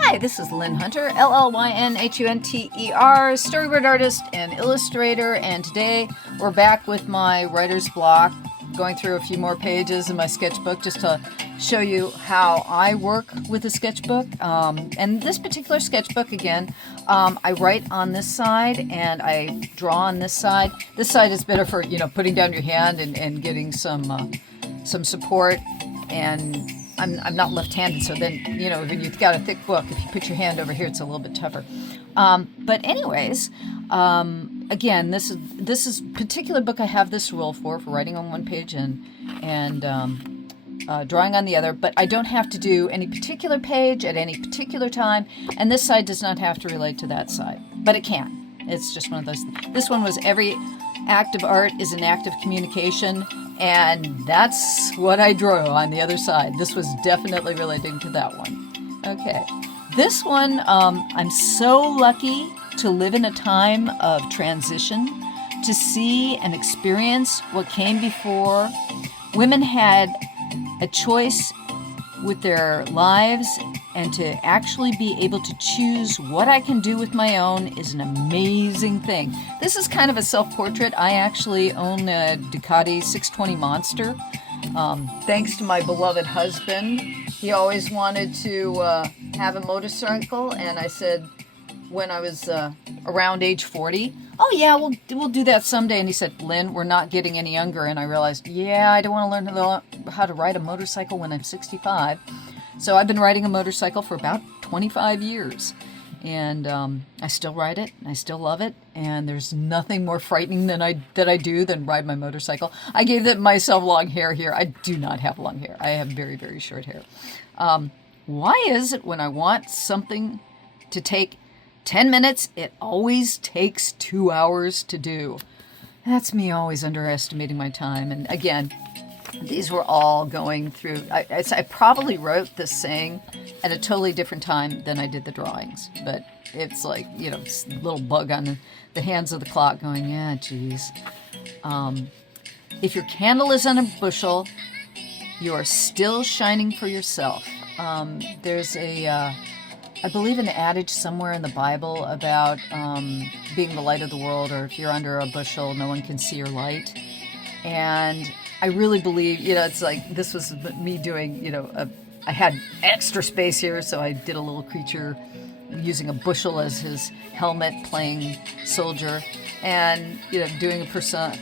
Hi, this is Llyn Hunter, Llynhunter, storyboard artist and illustrator, and today we're back with my writer's block, going through a few more pages in my sketchbook just to show you how I work with a sketchbook. And this particular sketchbook, again, I write on this side and I draw on this side. This side is better for, putting down your hand and getting some support, and I'm not left-handed, so then, when you've got a thick book, if you put your hand over here, it's a little bit tougher. But anyways, again, this is particular book I have this rule for writing on one page and drawing on the other, but I don't have to do any particular page at any particular time, and this side does not have to relate to that side, but it can. It's just one of those. This one was every act of art is an act of communication, and that's what I drew on the other side. This was definitely relating to that one. Okay. This one, I'm so lucky to live in a time of transition, to see and experience what came before. Women had a choice with their lives, and to actually be able to choose what I can do with my own is an amazing thing. This is kind of a self-portrait. I actually own a Ducati 620 Monster. Thanks to my beloved husband. He always wanted to have a motorcycle, and I said when I was around age 40, oh yeah, we'll do that someday. And he said, Llyn, we're not getting any younger. And I realized, yeah, I don't want to learn how to ride a motorcycle when I'm 65. So I've been riding a motorcycle for about 25 years, and I still ride it, and I still love it, and there's nothing more frightening than I do than ride my motorcycle. I gave myself long hair here. I do not have long hair. I have very, very short hair. Why is it when I want something to take 10 minutes, it always takes 2 hours to do? That's me always underestimating my time. And again, these were all going through. I probably wrote this saying at a totally different time than I did the drawings. But it's like, this little bug on the hands of the clock going, yeah, geez. If your candle is on a bushel, you are still shining for yourself. There's I believe an adage somewhere in the Bible about being the light of the world, or if you're under a bushel, no one can see your light. And I really believe, it's like this was me doing, I had extra space here, so I did a little creature using a bushel as his helmet, playing soldier, and, doing a persona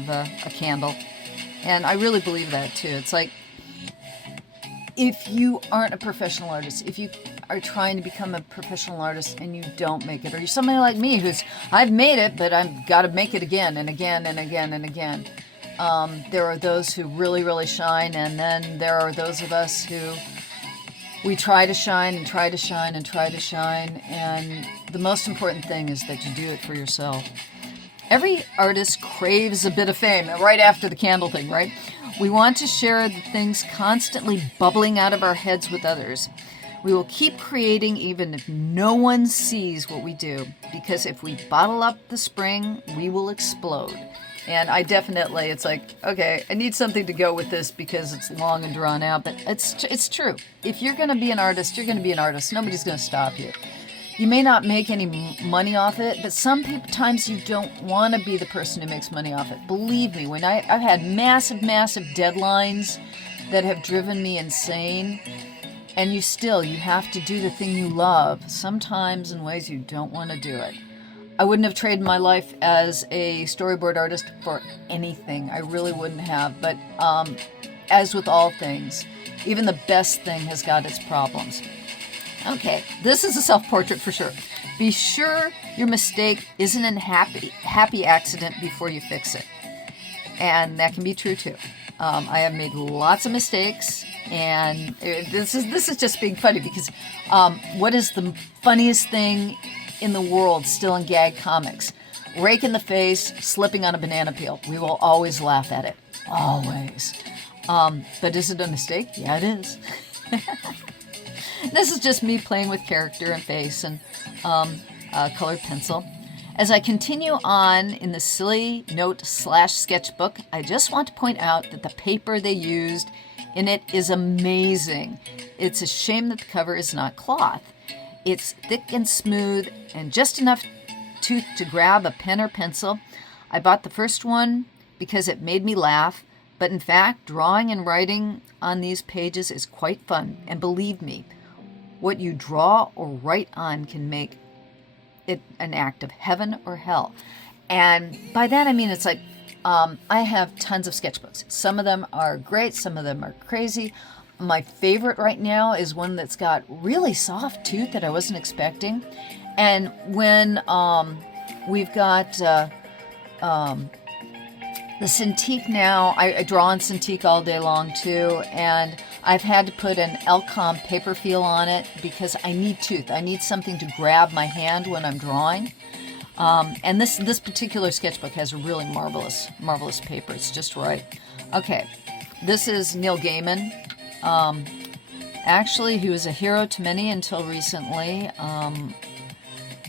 of a candle. And I really believe that, too. It's like, if you aren't a professional artist, if you are trying to become a professional artist and you don't make it, or you're somebody like me I've made it, but I've got to make it again and again and again and again. There are those who really, really shine, and then there are those of us who we try to shine and try to shine and try to shine, and the most important thing is that you do it for yourself. Every artist craves a bit of fame right after the candle thing, right? We want to share the things constantly bubbling out of our heads with others. We will keep creating even if no one sees what we do, because if we bottle up the spring, we will explode. And I definitely, it's like, okay, I need something to go with this because it's long and drawn out, but it's true. If you're going to be an artist, you're going to be an artist. Nobody's going to stop you. You may not make any money off it, but sometimes you don't want to be the person who makes money off it. Believe me, when I've had massive, massive deadlines that have driven me insane, and you have to do the thing you love, sometimes in ways you don't want to do it. I wouldn't have traded my life as a storyboard artist for anything. I really wouldn't have. But as with all things, even the best thing has got its problems. Okay, this is a self-portrait for sure. Be sure your mistake isn't a happy accident before you fix it. And that can be true too. I have made lots of mistakes, and this is just being funny because what is the funniest thing in the world still in gag comics? Rake in the face, slipping on a banana peel. We will always laugh at it. Always. But is it a mistake? Yeah, it is. This is just me playing with character and face and colored pencil. As I continue on in the silly note/sketchbook, I just want to point out that the paper they used in it is amazing. It's a shame that the cover is not cloth. It's thick and smooth and just enough tooth to grab a pen or pencil. I bought the first one because it made me laugh, but in fact, drawing and writing on these pages is quite fun. And believe me, what you draw or write on can make it an act of heaven or hell. And by that I mean it's like, I have tons of sketchbooks. Some of them are great, some of them are crazy. My favorite right now is one that's got really soft tooth that I wasn't expecting. And when we've got the Cintiq now, I draw on Cintiq all day long too, and I've had to put an Elcom paper feel on it because I need tooth. I need something to grab my hand when I'm drawing. And this particular sketchbook has a really marvelous paper. It's just right. Okay, this is Neil Gaiman. Actually, he was a hero to many until recently.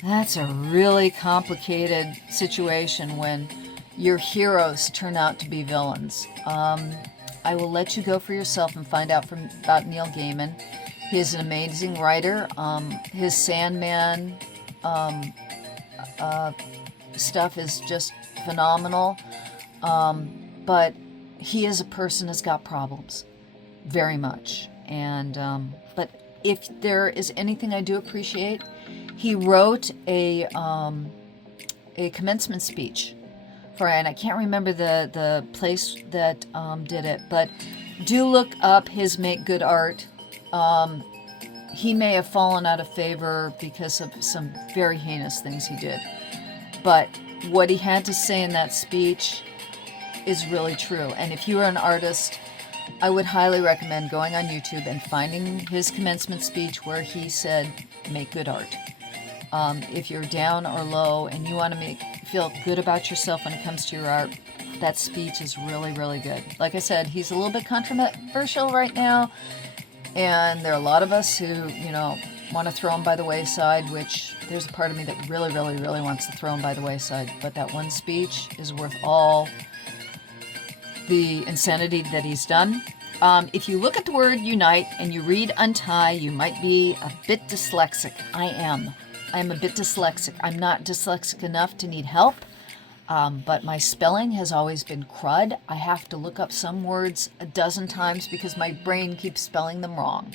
That's a really complicated situation when your heroes turn out to be villains. I will let you go for yourself and find out about Neil Gaiman. He is an amazing writer. His Sandman stuff is just phenomenal. But he is a person who's got problems, very much. And but if there is anything I do appreciate, he wrote a commencement speech for, and I can't remember the place that did it, but do look up his Make Good Art. He may have fallen out of favor because of some very heinous things he did, but what he had to say in that speech is really true. And if you are an artist, I would highly recommend going on YouTube and finding his commencement speech where he said, make good art. If you're down or low and you want to feel good about yourself when it comes to your art, that speech is really, really good. Like I said, he's a little bit controversial right now, and there are a lot of us who, want to throw him by the wayside, which there's a part of me that really, really, really wants to throw him by the wayside. But that one speech is worth all the insanity that he's done. If you look at the word unite and you read untie, you might be a bit dyslexic. I am a bit dyslexic. I'm not dyslexic enough to need help, but my spelling has always been crud. I have to look up some words a dozen times because my brain keeps spelling them wrong.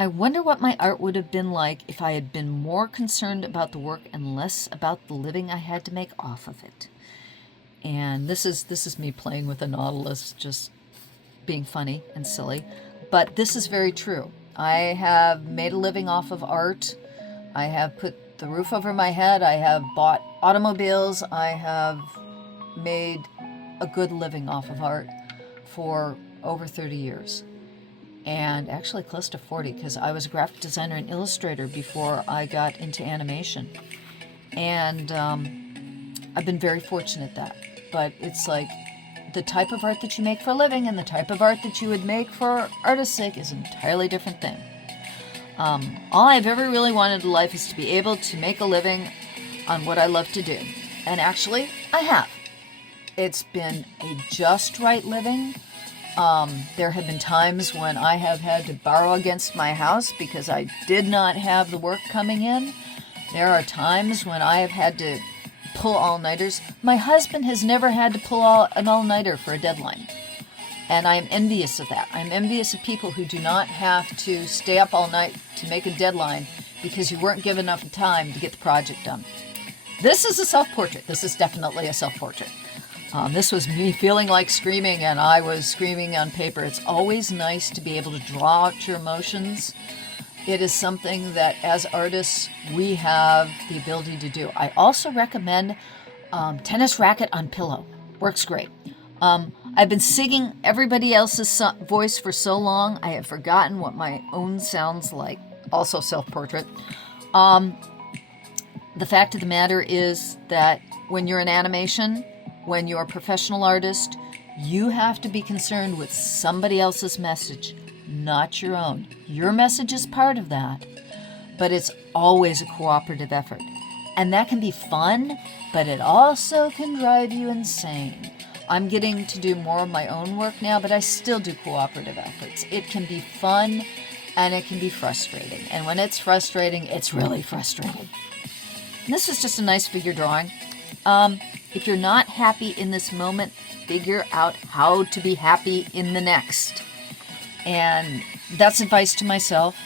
I wonder what my art would have been like if I had been more concerned about the work and less about the living I had to make off of it. And this is me playing with a Nautilus, just being funny and silly. But this is very true. I have made a living off of art. I have put the roof over my head. I have bought automobiles. I have made a good living off of art for over 30 years. And actually close to 40, because I was a graphic designer and illustrator before I got into animation. And I've been very fortunate at that. But it's like the type of art that you make for a living and the type of art that you would make for artist's sake is an entirely different thing. All I've ever really wanted in life is to be able to make a living on what I love to do. And actually, I have. It's been a just right living. There have been times when I have had to borrow against my house because I did not have the work coming in. There are times when I have had to pull all-nighters. My husband has never had to pull an all-nighter for a deadline. And I'm envious of that. I'm envious of people who do not have to stay up all night to make a deadline because you weren't given enough time to get the project done. This is a self-portrait. This is definitely a self-portrait. This was me feeling like screaming, and I was screaming on paper. It's always nice to be able to draw out your emotions. It is something that, as artists, we have the ability to do. I also recommend tennis racket on pillow. Works great. I've been singing everybody else's voice for so long, I have forgotten what my own sounds like. Also self-portrait. The fact of the matter is that when you're in animation, when you're a professional artist, you have to be concerned with somebody else's message, not your own. Your message is part of that, but it's always a cooperative effort. And that can be fun, but it also can drive you insane. I'm getting to do more of my own work now, but I still do cooperative efforts. It can be fun and it can be frustrating. And when it's frustrating, it's really frustrating. And this is just a nice figure drawing. If you're not happy in this moment, figure out how to be happy in the next. And that's advice to myself.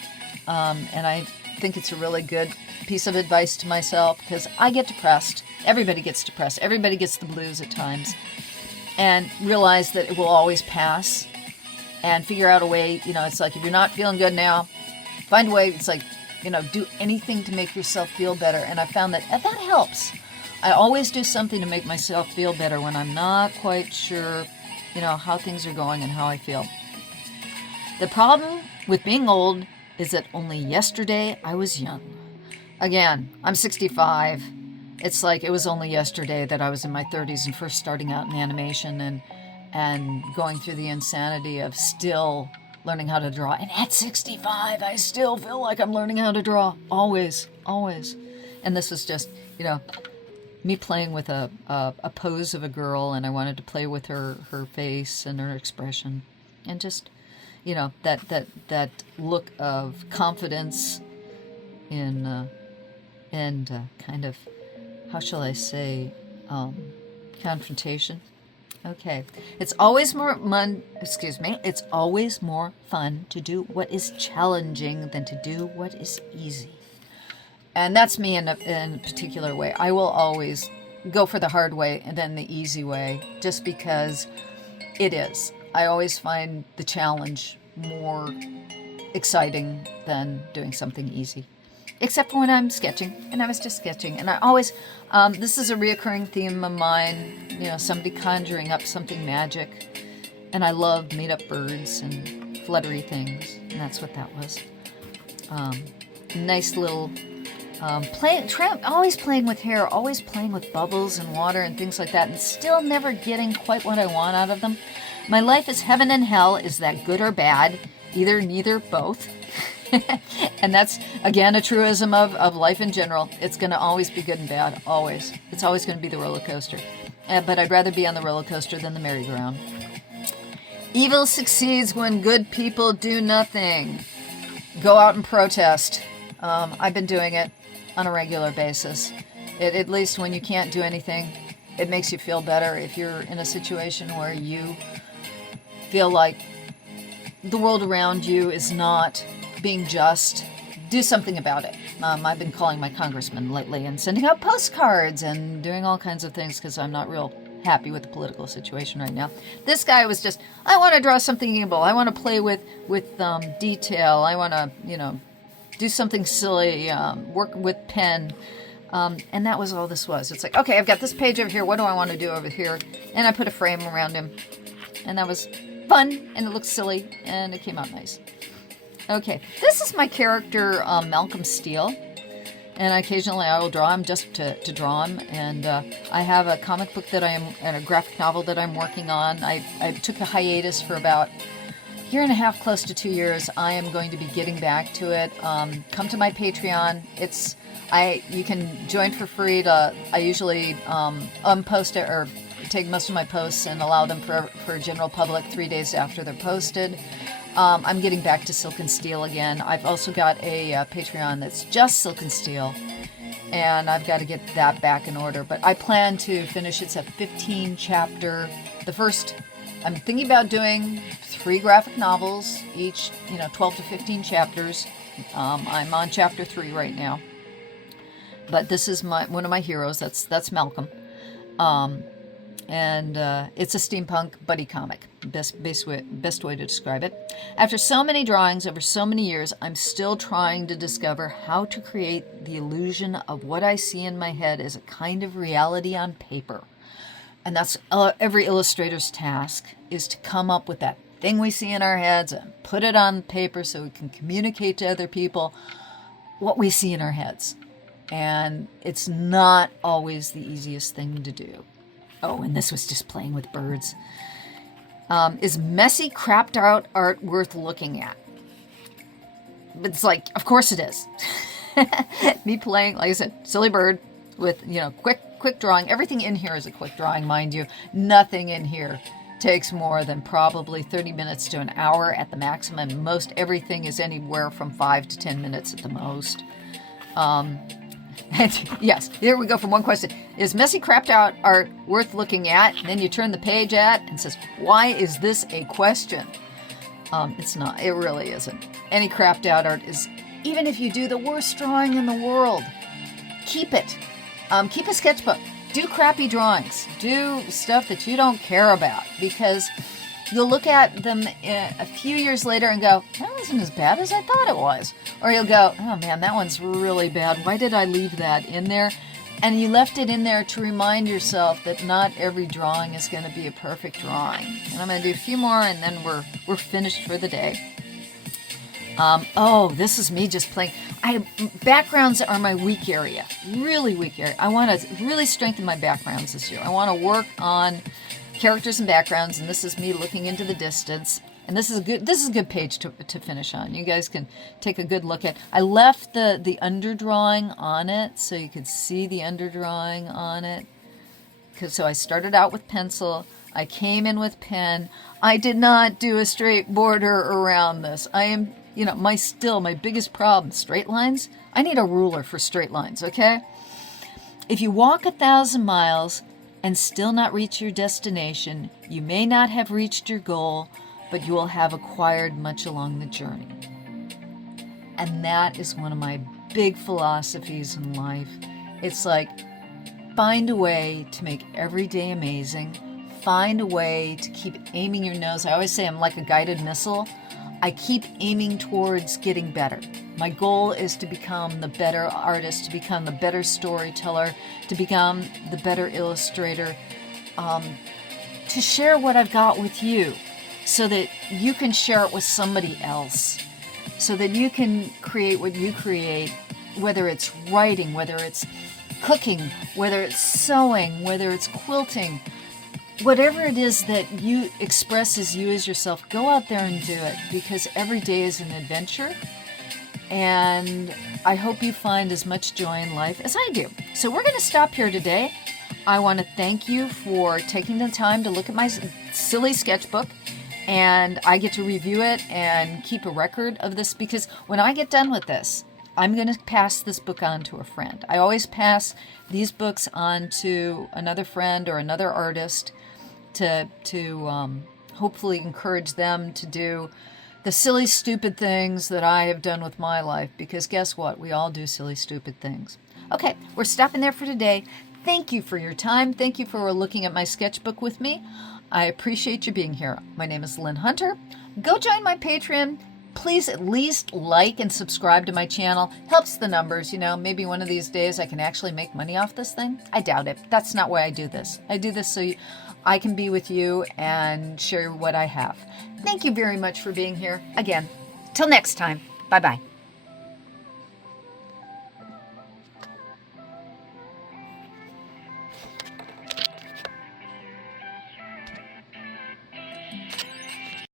And I think it's a really good piece of advice to myself because I get depressed. Everybody gets depressed. Everybody gets the blues at times. And realize that it will always pass. And figure out a way, it's like if you're not feeling good now, find a way. It's like, do anything to make yourself feel better. And I found that helps. I always do something to make myself feel better when I'm not quite sure, how things are going and how I feel. The problem with being old is that only yesterday I was young. Again, I'm 65. It's like it was only yesterday that I was in my 30s and first starting out in animation and going through the insanity of still learning how to draw. And at 65, I still feel like I'm learning how to draw. Always, always. And this was just, me playing with a pose of a girl, and I wanted to play with her face and her expression. And just, that look of confidence in and kind of, how shall I say, confrontation. Okay. It's always more it's always more fun to do what is challenging than to do what is easy. And that's me in a particular way. I will always go for the hard way and then the easy way, just because it is. I always find the challenge more exciting than doing something easy. Except for when I'm sketching, and I was just sketching. And I always, this is a reoccurring theme of mine, somebody conjuring up something magic. And I love made-up birds and fluttery things, and that's what that was. Nice little, always playing with hair, always playing with bubbles and water and things like that, and still never getting quite what I want out of them. My life is heaven and hell. Is that good or bad? Either, neither, both. And that's, again, a truism of life in general. It's going to always be good and bad, always. It's always going to be the roller coaster. But I'd rather be on the roller coaster than the merry-go-round. Evil succeeds when good people do nothing. Go out and protest. I've been doing it on a regular basis. At least when you can't do anything, it makes you feel better. If you're in a situation where you feel like the world around you is not being just, do something about it. I've been calling my congressman lately and sending out postcards and doing all kinds of things because I'm not real happy with the political situation right now. This guy was just, I want to draw something evil. I want to play with detail. I want to, do something silly, work with pen. And that was all this was. It's like, okay, I've got this page over here. What do I want to do over here? And I put a frame around him. And that was fun, and it looked silly, and it came out nice. Okay, this is my character, Malcolm Steele, and occasionally I will draw him just to draw him, and I have a comic book and a graphic novel that I'm working on. I took a hiatus for about a year and a half, close to 2 years. I am going to be getting back to it. Come to my Patreon. You can join for free. I usually unpost it or take most of my posts and allow them for general public 3 days after they're posted. I'm getting back to Silk and Steel again. I've also got a Patreon that's just Silk and Steel, and I've got to get that back in order. But I plan to finish. It's a 15-chapter. I'm thinking about doing 3 graphic novels, each 12 to 15 chapters. I'm on chapter 3 right now. But this is one of my heroes. That's Malcolm. And it's a steampunk buddy comic, best way to describe it. After so many drawings over so many years, I'm still trying to discover how to create the illusion of what I see in my head as a kind of reality on paper. And that's every illustrator's task, is to come up with that thing we see in our heads and put it on paper so we can communicate to other people what we see in our heads. And it's not always the easiest thing to do. Oh, and this was just playing with birds. Is messy, crapped out art worth looking at? It's like, of course it is. Me playing, like I said, silly bird with, quick quick drawing. Everything in here is a quick drawing, mind you. Nothing in here takes more than probably 30 minutes to an hour at the maximum. Most everything is anywhere from 5 to 10 minutes at the most. And yes, here we go from one question. Is messy crapped out art worth looking at? And then you turn the page at and says, why is this a question? It's not. It really isn't. Any crapped out art is, even if you do the worst drawing in the world, keep it. Keep a sketchbook. Do crappy drawings. Do stuff that you don't care about, because you'll look at them a few years later and go, that wasn't as bad as I thought it was. Or you'll go, oh man, that one's really bad. Why did I leave that in there? And you left it in there to remind yourself that not every drawing is going to be a perfect drawing. And I'm going to do a few more, and then we're finished for the day. This is me just playing. Backgrounds are my weak area, really weak area. I want to really strengthen my backgrounds this year. I want to work on characters and backgrounds, and this is me looking into the distance. And this is a good page to finish on. You guys can take a good look at. I left the underdrawing on it so you could see the underdrawing on it. So I started out with pencil. I came in with pen. I did not do a straight border around this. I am, my biggest problem, straight lines. I need a ruler for straight lines, okay? If you walk 1,000 miles and still not reach your destination, you may not have reached your goal, but you will have acquired much along the journey. And that is one of my big philosophies in life. It's like, find a way to make every day amazing. Find a way to keep aiming your nose. I always say I'm like a guided missile. I keep aiming towards getting better. My goal is to become the better artist, to become the better storyteller, to become the better illustrator, to share what I've got with you, so that you can share it with somebody else, so that you can create what you create, whether it's writing, whether it's cooking, whether it's sewing, whether it's quilting, whatever it is that you express as you as yourself, go out there and do it, because every day is an adventure. And I hope you find as much joy in life as I do. So we're going to stop here today. I want to thank you for taking the time to look at my silly sketchbook. And I get to review it and keep a record of this, because when I get done with this, I'm going to pass this book on to a friend. I always pass these books on to another friend or another artist to hopefully encourage them to do the silly, stupid things that I have done with my life, because guess what? We all do silly, stupid things. Okay, we're stopping there for today. Thank you for your time. Thank you for looking at my sketchbook with me. I appreciate you being here. My name is Llyn Hunter. Go join my Patreon. Please at least like and subscribe to my channel. Helps the numbers, Maybe one of these days I can actually make money off this thing. I doubt it. That's not why I do this. I do this so I can be with you and share what I have. Thank you very much for being here. Again, till next time. Bye-bye.